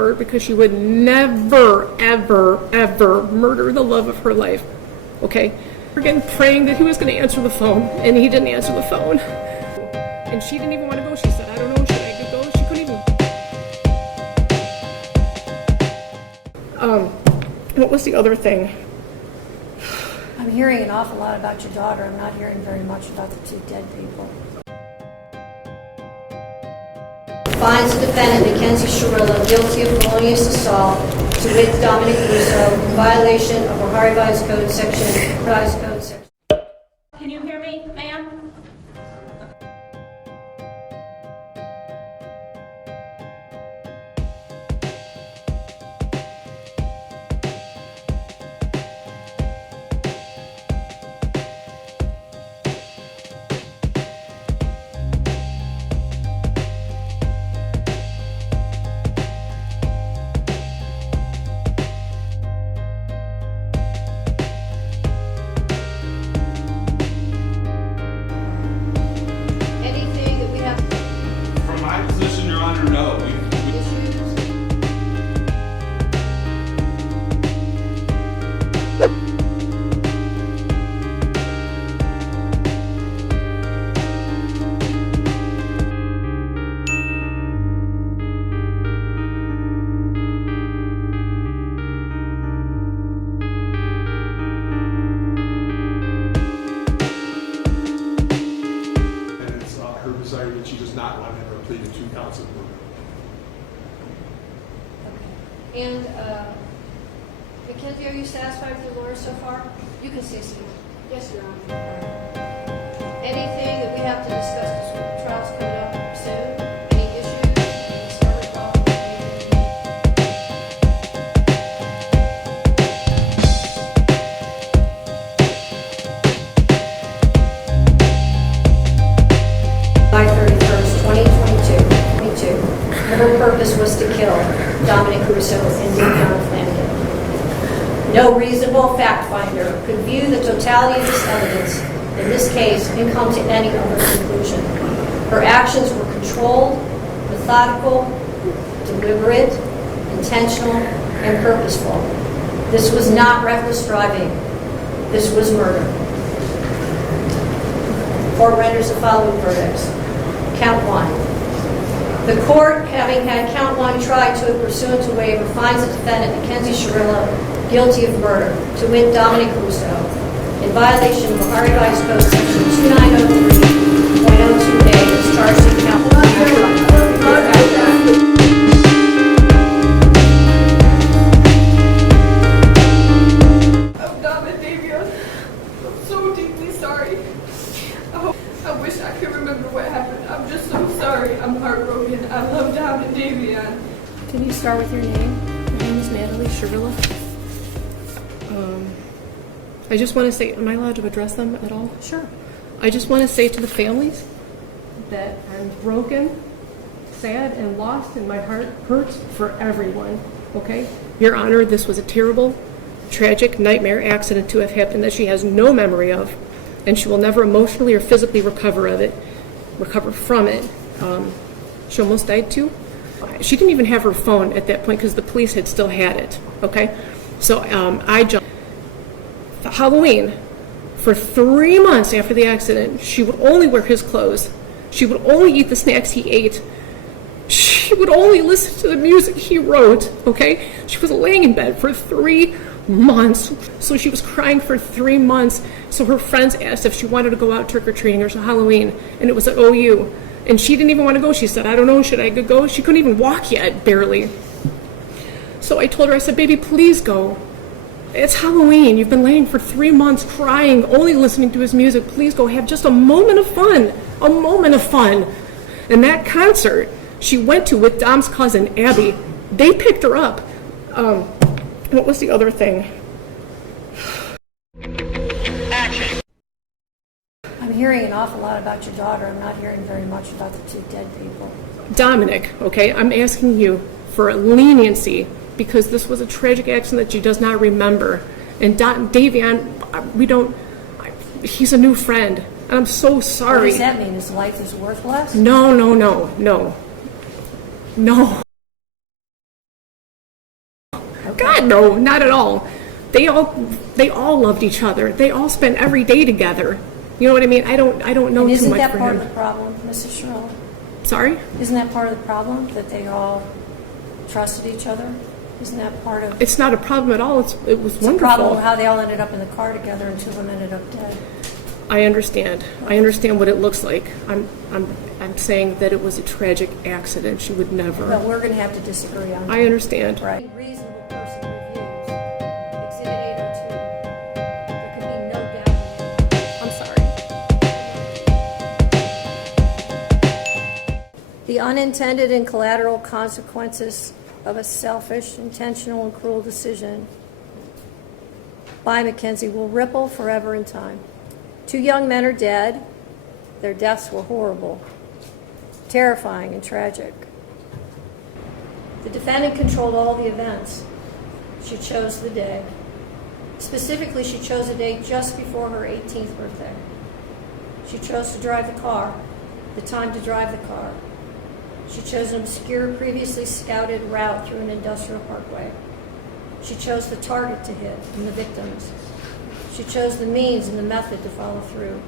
her because she would never, ever, ever murder the love of her life. Okay? Again, praying that he was going to answer the phone, and he didn't answer the phone. And she didn't even want to go. She said, I don't know, should I go? She couldn't even. What was the other thing? I'm hearing an awful lot about your daughter. I'm not hearing very much about the two dead people. Finds the defendant, Mackenzie Sherilla, guilty of felonious assault to wit Dominic Russo in violation of Ohio Revised Code section. Can you hear me, ma'am? Anything that we have From my position, Your Honor, no. issues? And it's her desire that she does not want to have pleaded 2 counts of murder. And Mackenzie, are you satisfied with your lawyer so far? You can say so. Yes, Your Honor. Anything that we have to discuss? This trial's coming up soon. Any issues? Any discovery problems? July 31st, 2022. Her whole purpose was to kill Dominic Russo and Deacon Flanagan. No reasonable fact finder could view the totality of this evidence in this case and come to any other conclusion. Her actions were controlled, methodical, deliberate, intentional, and purposeful. This was not reckless driving. This was murder. Court renders the following verdicts. Count 1. The court, having had count 1 tried to pursuant to waiver, finds the defendant, Mackenzie Sherilla, guilty of murder to wit Dominic Russo in violation of Ohio Revised Code section 2903.02a is charged in count 1. I'm Dom and Davion. I'm so deeply sorry. I wish I could remember what happened. I'm just so sorry. I'm heartbroken. I love Dom and Davion. Can you start with your name? My name is Natalie Sherilla. I just want to say, am I allowed to address them at all? Sure. I just want to say to the families that I'm broken, sad, and lost, and my heart hurts for everyone, okay? Your Honor, this was a terrible, tragic nightmare accident to have happened that she has no memory of, and she will never emotionally or physically recover from it. She almost died too. She didn't even have her phone at that point because the police had still had it, okay? So I jumped. Halloween, for 3 months after the accident, she would only wear his clothes. She would only eat the snacks he ate. She would only listen to the music he wrote, okay? She was laying in bed for 3 months. So she was crying for 3 months. So her friends asked if she wanted to go out trick-or-treating or Halloween, and it was at OU. And she didn't even want to go. She said, I don't know, should I go? She couldn't even walk yet, barely. So I told her, I said, baby, please go. It's Halloween. You've been laying for 3 months crying, only listening to his music. Please go have just a moment of fun. A moment of fun. And that concert she went to with Dom's cousin, Abby, they picked her up. What was the other thing? I'm hearing an awful lot about your daughter. I'm not hearing very much about the two dead people. Dominic, okay, I'm asking you for leniency because this was a tragic accident that she does not remember. And Davion, he's a new friend. And I'm so sorry. What does that mean? His life is worthless? No. God, no, not at all. They all loved each other. They all spent every day together. You know what I mean? I don't know And too isn't much that for part him. of the problem, Mrs. Sherrill? Sorry? Isn't that part of the problem, that they all trusted each other? Isn't that part of It's not a problem at all. It was the problem wonderful. how they all ended up in the car together and two of them ended up dead? I understand. I understand what it looks like. I'm saying that it was a tragic accident. She would never. But we're going to have to disagree on that. I understand. Right. Reasonable person reviews Exhibit 802. There could be no doubt in it. I'm sorry. The unintended and collateral consequences of a selfish, intentional, and cruel decision by Mackenzie will ripple forever in time. 2 young men are dead. Their deaths were horrible, terrifying, and tragic. The defendant controlled all the events. She chose the day. Specifically, she chose a day just before her 18th birthday. She chose to drive the car, the time to drive the car. She chose an obscure, previously scouted route through an industrial parkway. She chose the target to hit and the victims. She chose the means and the method to follow through.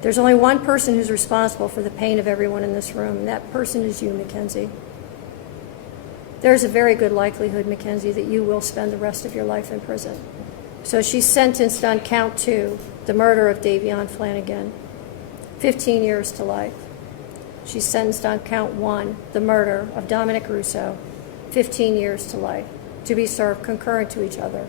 There's only one person who's responsible for the pain of everyone in this room, and that person is you, Mackenzie. There's a very good likelihood, Mackenzie, that you will spend the rest of your life in prison. So she's sentenced on count 2, the murder of Davion Flanagan, 15 years to life. She's sentenced on count 1, the murder of Dominic Russo, 15 years to life, to be served concurrent to each other.